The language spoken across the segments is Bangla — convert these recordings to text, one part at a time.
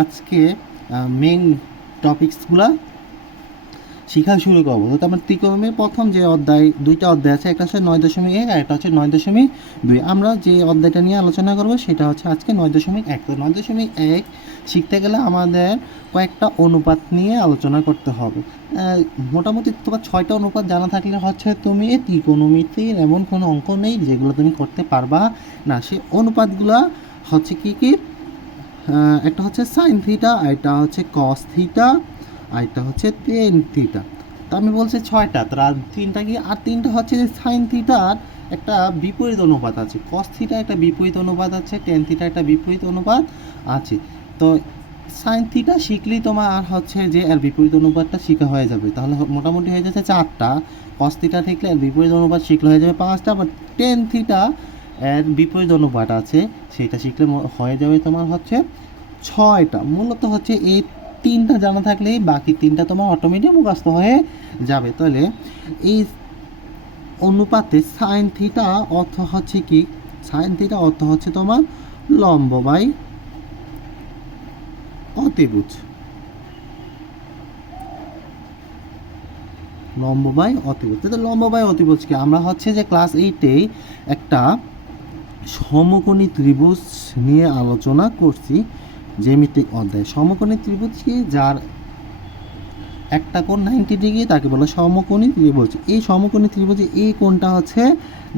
আজকে মেইন টপিকসগুলো শিখা শুরু করবো। তো তারপর ত্রিকোণমিতির প্রথম যে দুইটা অধ্যায় আছে, একটা হচ্ছে 9.1 আর একটা হচ্ছে 9.2। আমরা যে অধ্যায়টা নিয়ে আলোচনা করবো সেটা হচ্ছে আজকে 9.1। তো 9.1 শিখতে গেলে আমাদের কয়েকটা অনুপাত নিয়ে আলোচনা করতে হবে। মোটামুটি তোমার 6টা অনুপাত জানা থাকলে হচ্ছে তুমি ত্রিকোণমিতির এমন কোনো অঙ্ক নেই যেগুলো তুমি করতে পারবা না। সেই অনুপাতগুলো হচ্ছে কি কি, একটা হচ্ছে সাইন থিটা, আরেকটা হচ্ছে কস থিটা, আরেকটা হচ্ছে টেন থিটা। তো আমি বলছি 6টা, তো আর 3টা কি, আর 3টা হচ্ছে যে সাইন থিটার একটা বিপরীত অনুপাত আছে, কস থিটা একটা বিপরীত অনুপাত আছে, টেন থিটা একটা বিপরীত অনুপাত আছে। তো সাইন থিটা শিখলেই তোমার আর হচ্ছে যে এর বিপরীত অনুপাতটা শেখা হয়ে যাবে, তাহলে মোটামুটি হয়ে যাচ্ছে 4টা। কস থিটা শিখলে এর বিপরীত অনুপাত শিখলে হয়ে যাবে 5টা। আবার টেন থিটা এর বিপরীত অনুপাত আছে, সেটা শিখলে হয়ে যাবে তোমার হচ্ছে 6টা। মূলত হচ্ছে এই 3টা জানা থাকলেই বাকি 3টা তোমার অটোমেটিক মুখস্থ হয়ে যাবে। তাহলে এই অনুপাতে সাইন থিটা অর্থ হচ্ছে কি, সাইন থিটা অর্থ হচ্ছে তোমার লম্ব বাই অতিভুজ, লম্ব বাই অতিভুজ। তো লম্ব বাই অতিভুজ কি, আমরা হচ্ছে যে ক্লাস 8-এ একটা সমকোণী ত্রিভুজ নিয়ে আলোচনা করছি, জ্যামিতিক অধ্যায়। সমকোণী ত্রিভুজ কি, যার একটা কোণ 90 ডিগ্রি তাকে বলে সমকোণী ত্রিভুজ। এই সমকোণী ত্রিভুজে এই কোণটা হচ্ছে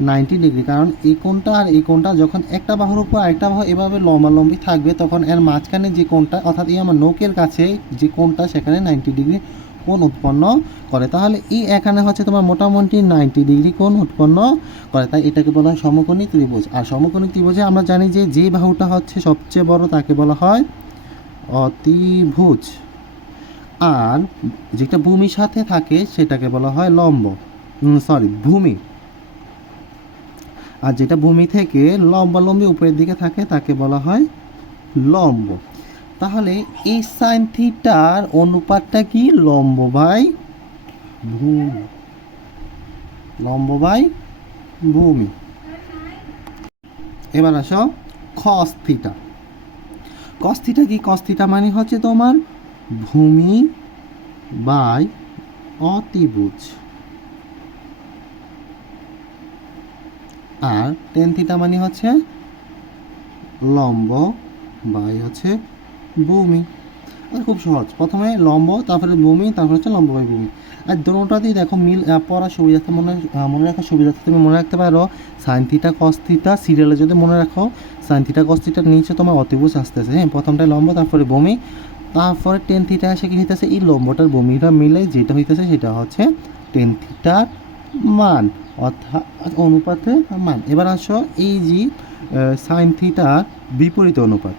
90 ডিগ্রি, কারণ এই কোণটা আর এই কোণটা যখন একটা বাহুর উপর আরেকটা বাহু এভাবে লম্বালম্বি থাকবে, তখন এর মাঝখানে যে কোণটা, অর্থাৎ এই আমার নখের কাছে যে কোণটা, সেখানে 90 ডিগ্রি কোণ উৎপন্ন করে। তাহলে এই এখানে হচ্ছে তোমার মোটামুটি 90 ডিগ্রি কোণ উৎপন্ন করে, তাই এটাকে বলা হয় সমকোণী ত্রিভুজ। আর সমকোণী ত্রিভুজে আমরা জানি যে বাহুটা হচ্ছে সবচেয়ে বড় তাকে বলা হয় অতিভুজ, আর যেটা ভূমির সাথে থাকে সেটাকে বলা হয় ভূমি। আর যেটা ভূমি থেকে লম্বালম্বি উপরের দিকে থাকে তাকে বলা হয় লম্ব। তাহলে এই সাইন থিটার অনুপাতটা কি, লম্ব বাই ভূমি, লম্ব বাই ভূমি। এবার আসো কস থিটা। কস থিটা কি, কস থিটা মানে হচ্ছে তোমার ভূমি বাই অতিভুজ, আর টেন থিটা মানে হচ্ছে লম্ব বাই হচ্ছে ভূমি। আর খুব সহজ, প্রথমে লম্ব, তারপরে ভূমি, তারপরে হচ্ছে লম্ব বাই ভূমি। আর দুটোতেই দেখো মিল, পড়ার সুবিধার্থে মনে রাখার সুবিধার্থে তুমি মনে রাখতে পারো সাইন থিটা কস থিটা, সিরিয়ালে যদি মনে রাখো সাইন থিটা কস থিটার নিচে তোমার অতিভুজ আসতেছে, হ্যাঁ, প্রথমটায় লম্ব, তারপরে ভূমি, তারপরে টেন থিটা এসে কি হইতেছে, এই লম্বটার ভূমিটা মিলে যেটা হইতেছে সেটা হচ্ছে টেন থিটার মান, অর্থাৎ অনুপাতের মান। এবার আসো এই যে সাইন থিটার বিপরীত অনুপাত,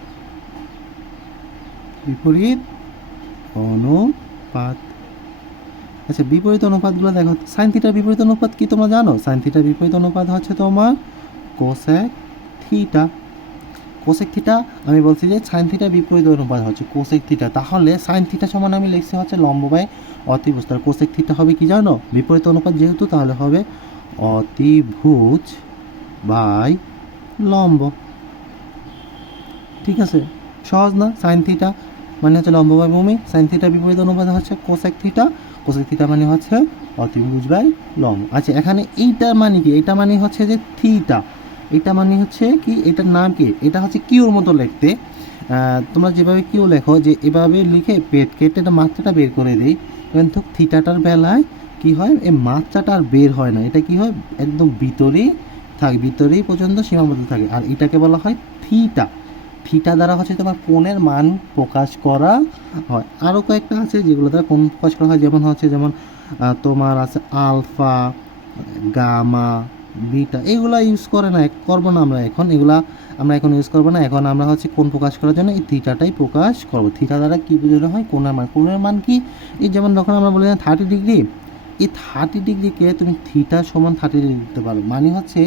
বিপরীত অনুপাত। আচ্ছা, বিপরীত অনুপাতগুলো দেখো। সাইন থিটার বিপরীত অনুপাত কি তোমরা জানো? সাইন থিটার বিপরীত অনুপাত হচ্ছে তোমার কোসেক থিটা। কোসেক থিটা, আমি বলছি যে সাইন থিটার বিপরীত অনুপাত হচ্ছে কোসেক থিটা। তাহলে সাইন থিটা সমান আমি লিখছি হচ্ছে লম্ব বাই অতিভুজ। তার কোসেক থিটা হবে কি জানো? বিপরীত অনুপাত যেহেতু, তাহলে হবে অতিভুজ বাই লম্ব। ঠিক আছে, সহজ না? সাইন থিটা মানে হচ্ছে লম্ব বাই ভূমি, সাইন থিটার বিপরীত অনুপাত হচ্ছে কোসেক থিটা, কোসেক থিটা মানে হচ্ছে অতিভুজ বাই লম্ব। আচ্ছা, এখানে এইটার মানে কি? এটা মানে হচ্ছে যে থিটা, এটা মানে হচ্ছে কি, এটার নাম কি, এটা হচ্ছে কিউর মতো লিখতে। তোমরা যেভাবে কিউ লেখো, যে এভাবে লিখে পেট কেটে এটা মাত্রাটা বের করে দিই, কিন্তু থিটাটার বেলায় কি হয়, এই মাত্রাটা আর বের হয় না, এটা কি হয়, একদম ভিতরেই থাকে, ভিতরেই পর্যন্ত সীমাবদ্ধ থাকে। আর এটাকে বলা হয় থিটা। থিটা দ্বারা হচ্ছে তোমার কোণের মান প্রকাশ করা হয়। আরও কয়েকটা আছে যেগুলো দ্বারা কোণ প্রকাশ করা হয়, যেমন তোমার আছে আলফা, গামা, বিটা, এগুলো ইউজ করে না, করবো না আমরা এখন, আমরা এখন ইউজ করবো না। এখন আমরা হচ্ছে কোণ প্রকাশ করার জন্য এই থিটাটাই প্রকাশ করবো। থিটা দ্বারা কী বোঝানো হয়, কোণের মান কি, এই যেমন যখন আমরা বলি 30 ডিগ্রি, এই 30 ডিগ্রিকে তুমি থিটা সমান 30 ডিগ্রি দিতে পারো, মানে হচ্ছে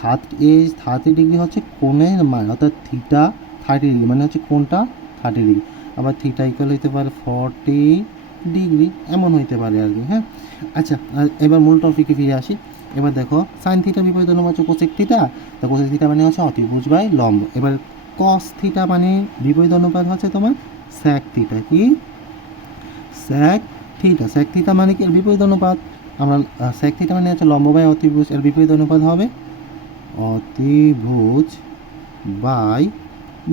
30 ডিগ্রি হচ্ছে কোণের মান, অর্থাৎ থিটা 30 ডিগ্রি মানে হচ্ছে কোণটা 30 ডিগ্রি। আবার থিটা ইকুয়াল হইতে পারে 40 ডিগ্রি, এমন হইতে পারে আর কি, হ্যাঁ। আচ্ছা, এবার মূল টপিকে ফিরে আসি। এবার দেখো, সাইন থিটার বিপরীত অনুপাত হচ্ছে কোসেক থিটা, তো কোসেক থিটা মানে হচ্ছে অতিভুজ বাই লম্ব। এবার কস থিটা মানে বিপরীত অনুপাত হচ্ছে তোমার sec থিটা কি sec থিটা। sec থিটা মানে কি এর বিপরীত অনুপাত। আমরা sec থিটা মানে হচ্ছে লম্ব বাই অতিভুজ, এর বিপরীত অনুপাত হবে অতিভুজ বাই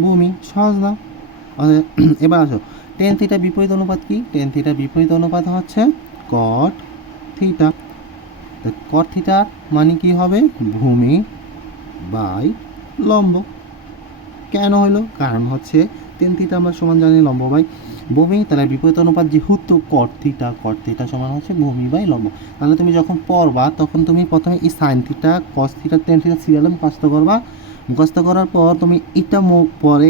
ভূমি। সহজ না? এবার আসো টেন থিটা বিপরীত অনুপাত কি? টেন থিটার বিপরীত অনুপাত হচ্ছে কট থিটা। কট থিটা মানে কি হবে? ভূমি বাই লম্ব। কেন হলো? কারণ হচ্ছে টেন থিটা আমরা সমান জানি লম্ব বাই ভূমি, তাহলে বিপরীত অনুপাত যেহেতু কট থিটা, কট থিটা সমান হচ্ছে ভূমি বাই লম্ব। তাহলে তুমি যখন পড়বা তখন তুমি প্রথমে এই sine theta, cos theta, tan theta সিরিয়ালে মুখস্থ করবা। মুখস্থ করার পর তুমি এটা পরে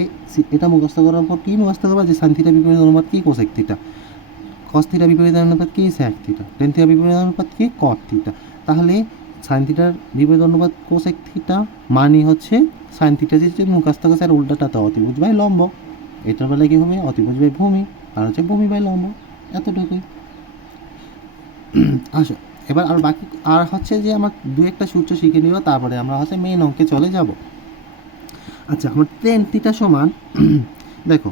এটা মুখস্থ করার পর কি মুখস্থ করবা? যে সাইন থিটা বিপরীত অনুপাত কি? Cosec theta. কস থিটা বিপরীত অনুপাত কি? Sec theta. টেন থিটা বিপরীত অনুপাত কি? কট থিটা। তাহলে সাইন থিটার বিপরীত অনুপাত কোসেক থিটা মানে হচ্ছে সাইন থিটা যে মুখস্থ করছে আর উল্টাটা তো অতিভুজ বাই লম্ব। এটার বেলায় কি হবে? অতিভুজ বাই ভূমি, আর হচ্ছে ভূমি বাই লম্ব। এতটুকুই। আসো এবার আর বাকি আর হচ্ছে যে আমার দু একটা সূত্র শিখে নিব, তারপরে আমরা হচ্ছে মেইন অঙ্কে চলে যাব। আচ্ছা, আমার টেন থিটা সমান দেখো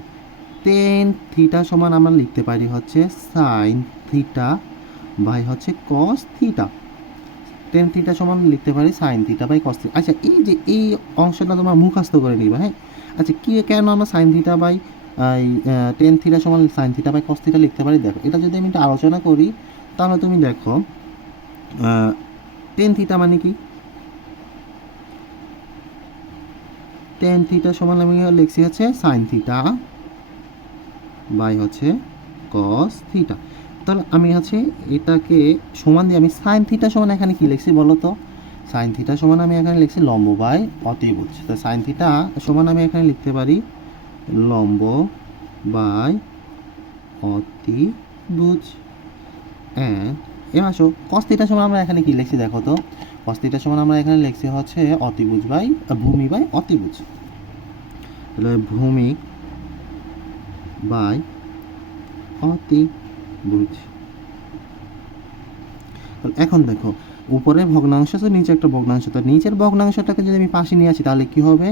টেন থিটা সমান আমরা লিখতে পারি হচ্ছে সাইন থিটা বাই হচ্ছে কস থিটা। টেন থিটা সমান লিখতে পারি sine theta by cos theta. আচ্ছা, এই যে এই অংশটা তোমরা মুখস্থ করে নিবা। হ্যাঁ, আচ্ছা কি কেন আমরা sine theta by ten theta সমান sine theta by cos theta লিখতে পারি? দেখো এটা যদি আমি একটু আলোচনা করি তাহলে তুমি দেখো টেন থিটা মানে কি? টেন থিটা সমান আমি লিখছি হচ্ছে সাইন থিটা বাই হচ্ছে কস থিটা। তাহলে আমি হচ্ছে এটাকে সমান দিয়ে আমি সাইন থিটা সমান এখানে কি লিখছি বলো তো? সাইন থিটা সমান আমি এখানে লিখছি লম্ব বাই অতিভুজ। তো সাইন থিটা সমান আমি এখানে লিখতে পারি লম্ব বাই অতিভুজ। এবার আসো কস থিটা সমান আমরা এখানে কি লিখছি দেখো তো? কস থিটা সমান আমরা এখানে লিখছি হচ্ছে অতিভুজ বাই ভূমি বাই অতিভুজ। তাহলে ভূমি বাই অতিভুজ। এখন দেখো উপরে ভগ্নাংশ আছে, নিচে একটা ভগ্নাংশ। তো নিচের ভগ্নাংশটাকে যদি আমি পাশে নিয়ে আসি তাহলে কি হবে?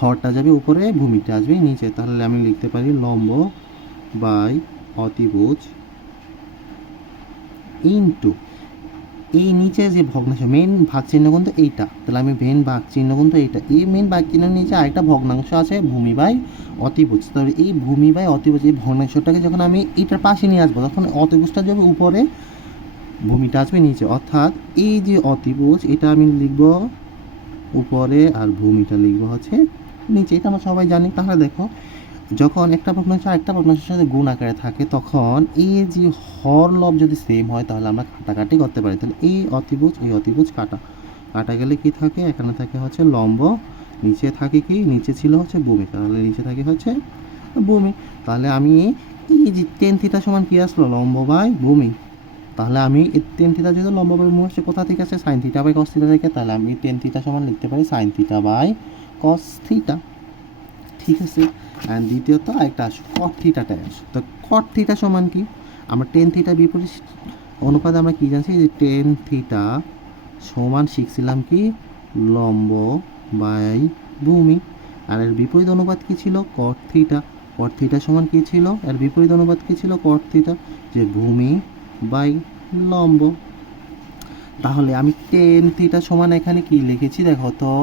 হরটা যাবে উপরে, ভূমিটা আসবে নিচে। তাহলে আমি লিখতে পারি লম্ব বাই অতিভুজ ইনটু এই নিচে যে ভগ্নাংশ মেন ভাগ চিহ্ন কিন্তু এইটা, তাহলে আমি মেন ভাগ চিহ্ন কিন্তু এইটা, এই মেন ভাগ চিহ্নের নিচে আরেকটা ভগ্নাংশ আছে ভূমি বাই অতিভুজ। তাহলে এই ভূমি বাই অতিভুজ এই ভগ্নাংশটাকে যখন আমি এইটার পাশে নিয়ে আসবো তখন অতিভুজটা যাবে উপরে, ভূমিটা আসবে নিচে। অর্থাৎ এই যে অতিভুজ এটা আমি লিখব উপরে আর ভূমিটা লিখব হচ্ছে নিচে। এটা আমরা সবাই জানি। তাহলে দেখো যখন একটা ভগ্নাংশ আরেকটা ভগ্নাংশের সাথে গুণ আকারে থাকে তখন এই যে হর লব যদি সেম হয় তাহলে আমরা কাটাকাটি করতে পারি। তাহলে এই অতিভুজ কাটা গেলে কি থাকে? এখানে থাকে হচ্ছে লম্ব, নিচে থাকে কি? নিচে ছিল হচ্ছে ভূমি, তাহলে নিচে থাকে হচ্ছে ভূমি। তাহলে আমি এই যে টেন থিটা সমান কি আসলো? লম্ব বাই ভূমি। তাহলে আমি এই টেন থিটা যদি লম্ব বাই ভূমি আসছে কোথা থেকে আসছে? Sine theta by cos theta থেকে। তাহলে আমি টেন থিটা সমান লিখতে পারি sine theta by cos theta. ঠিক আছে। অ্যান্ড দ্বিতীয়ত আরেকটা আসো কট থিটাটায় আসো। তো কট থিটা সমান কি? আমরা টেন থিটা বিপরীত অনুপাতে আমরা কি জানছি? যে টেন থিটা সমান শিখছিলাম কি? লম্ব বাই ভূমি। আর এর বিপরীত অনুপাত কি ছিল? কট থিটা। কট থিটা সমান কি ছিল? এর বিপরীত অনুপাত কি ছিল? কট থিটা, যে ভূমি বাই লম্ব। তাহলে আমি টেন থিটা সমান এখানে কি লিখেছি দেখো তো?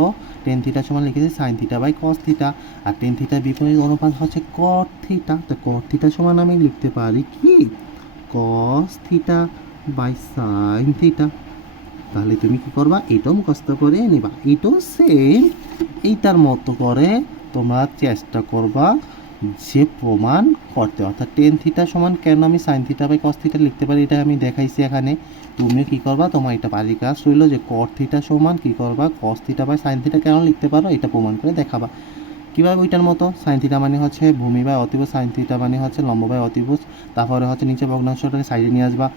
টেন থিটা সমান লিখেছি sine theta by cos theta, আর টেন থিটার বিপরীত অনুপাত হচ্ছে কট থিটা। তো কট থিটা সমান আমি লিখতে পারি কি? Cos theta by sine theta. তাহলে তুমি কি করবা? এটাও মুখস্থ করে নিবা। এটাও সেম এইটার মতো করে তোমরা চেষ্টা করবা যে প্রমাণ করতে। অর্থাৎ টেন থিটা সমান কেন আমি sine theta by cos theta লিখতে পারি এটা আমি দেখাইছি এখানে। তুমি কি করবা? তোমার এটা বাড়ির কাজ রইল যে কট থিটা সমান কি করবা? Cos theta by sine theta কেন লিখতে পারো এটা প্রমাণ করে দেখাবা। কীভাবে? ওইটার মতো সাইন থিটা মানে হচ্ছে ভূমি বাই অতিভুজ, সাইন থিটা মানে হচ্ছে লম্ব বাই অতিভুজ। তারপরে হচ্ছে নিচে ভগ্নাংশটাকে সাইডে নিয়ে আসবা,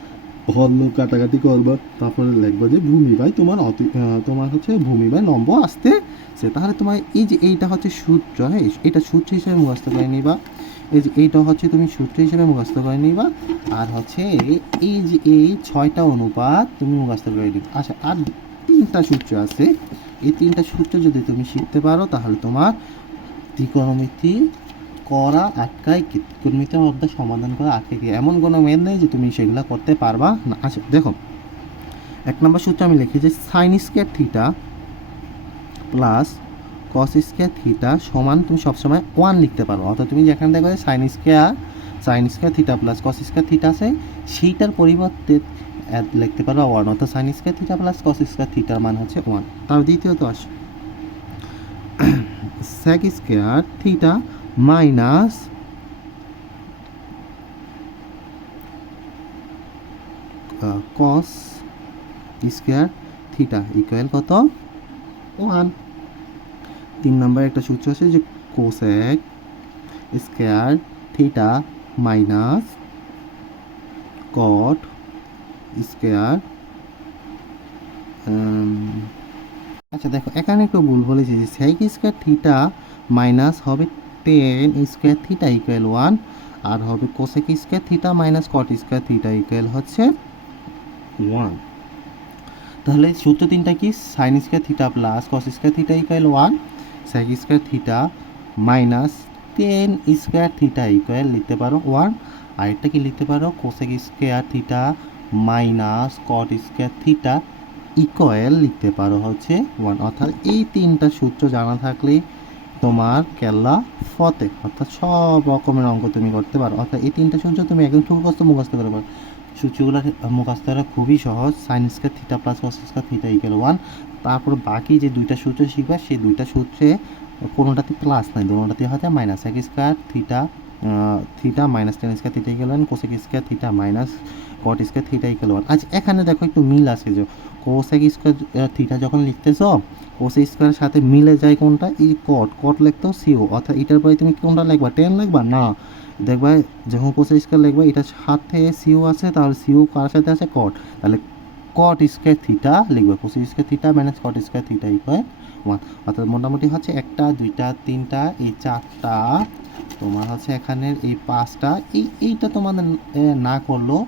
হল্লো কাটাকাটি করবা, তারপরে লিখবা যে ভূমি বাই তোমার হচ্ছে ভূমি বাই লম্ব আসতে সে। তাহলে তোমার এই যে এইটা হচ্ছে সূত্র। হ্যাঁ, এটা সূত্র হিসেবে মুখস্থ করে নিবা। এই যে এইটা হচ্ছে তুমি সূত্র হিসেবে মুখস্থ করে নিবা। আর হচ্ছে এই যে এই 6টা অনুপাত তুমি মুখস্থ করে নিবা। আচ্ছা, আর 3টা সূত্র আছে। এই 3টা সূত্র যদি তুমি শিখতে পারো তাহলে তোমার ত্রিকোণমিতি করা আটকায় কি, ত্রিকোণমিতি অধ্যায় সমাধান করা আটকে কি, এমন কোনো মেন নেই যে তুমি সেগুলো করতে পারবা না। আচ্ছা দেখো, 1 নম্বর সূত্র আমি লিখি যে sign square theta plus cos square theta সমান তুমি সবসময় 1 লিখতে পারো। অর্থাৎ তুমি যেখানে দেখবে sine square theta plus cos square theta আছে, সেইটার পরিবর্তে লিখতে পারো 1। অর্থাৎ sine square theta plus cos square থিটার মান হচ্ছে 1। তার দ্বিতীয়ত আসে sec square theta minus cos square theta equal কত? 1। 3 নম্বর একটা সূত্র আছে যে cosec square theta minus cot square. আচ্ছা দেখো, এখানে একটু ভুল বলেছি যে সেক স্কয়ার থিটা মাইনাস হবে টেন স্কয়ার থিটা ইকুয়াল 1, আর হবে cosec square theta minus cot square theta equal হচ্ছে 1। তাহলে সূত্র 3টা কি? Sine square theta plus cos square theta equal 1, sec square theta minus tan square theta equal লিখতে পারো 1, আরেকটা কি লিখতে পারো? Cosec square theta minus cot square theta equal লিখতে পারো হচ্ছে 1। অর্থাৎ এই 3টা সূত্র জানা থাকলে তোমার কেল্লা ফতে, অর্থাৎ সব রকমের অঙ্ক তুমি করতে পারো। অর্থাৎ এই 3টা সূত্র তুমি একদম মুখস্থ করতে পারো। সূত্রগুলো মুখস্থ করা খুবই সহজ। Sign square theta plus cos square theta equal 1। তারপর বাকি যে 2টা সূত্র শিখবা, সেই 2টা সূত্রে কোনোটাতে প্লাস নাই, দুটোটাতে হচ্ছে minus. Sec square theta minus tan square theta equal 1, cosec square theta minus cot square theta equal 1। আচ্ছা এখানে দেখো একটু মিল আছে, যে কোসেক স্কয়ার থিটা যখন লিখতেছ, কোসেক স্কয়ারের সাথে মিলে যায় কোনটা? এই কট লিখতেও সিও। অর্থাৎ এটার পরে তুমি কোনটা লিখবা? টেন লিখবা না, দেখবা যখন কোসেক স্কয়ার লিখবা এটার সাথে সিও আছে, তাহলে সিও কার সাথে আছে? কট। তাহলে কট স্কয়ার থিটা লিখবে, cosec square theta minus cot square theta equal 1। অর্থাৎ মোটামুটি হচ্ছে 1টা 2টা 3টা এই 4টা, তোমার হচ্ছে এখানের এই 5টা, এইটা তোমাদের না করলেও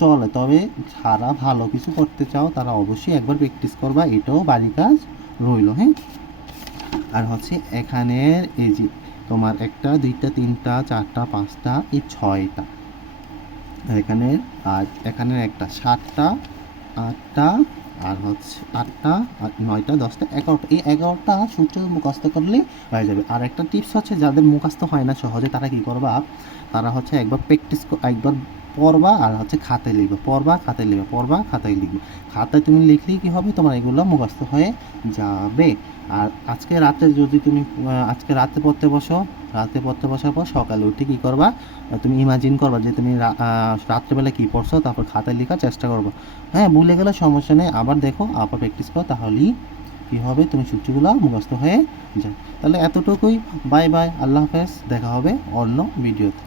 চলে, তবে যারা ভালো কিছু করতে চাও তারা অবশ্যই একবার প্র্যাকটিস করবা, এটাও বাড়ি কাজ রইল। হ্যাঁ, আর হচ্ছে এখানের এই যে তোমার 1টা 2টা 3টা 4টা 5টা এই 6টা এখানের, আর এখানের একটা 7টা 8টা, আর হচ্ছে 8টা 9টা 10টা 11টা, এই 11টা সূত্র মুখস্থ করলেই হয়ে যাবে। আর একটা টিপস হচ্ছে, যাদের মুখস্থ হয় না সহজে, তারা কি করবা? তারা হচ্ছে একবার একবার পড়বা আর হচ্ছে খাতায় লিখবে, পড়বা খাতায় লিখবে, পড়বা খাতায় লিখবে। খাতায় তুমি লিখলেই কি হবে? তোমার এগুলো মুখস্থ হয়ে যাবে। আর আজকে রাতে পড়তে বসো, রাতে পড়তে বসার পর সকালে উঠে কী করবা? তুমি ইমাজিন করবা যে তুমি রাত্রেবেলা কী পড়ছো, তারপর খাতায় লেখার চেষ্টা করবো। হ্যাঁ, ভুলে গেলে সমস্যা নেই, আবার দেখো, আবার প্র্যাকটিস করো, তাহলেই কী হবে? তুমি সূত্রগুলো মুখস্থ হয়ে যায়। তাহলে এতটুকুই। বাই বাই, আল্লাহ হাফেজ, দেখা হবে অন্য ভিডিওতে।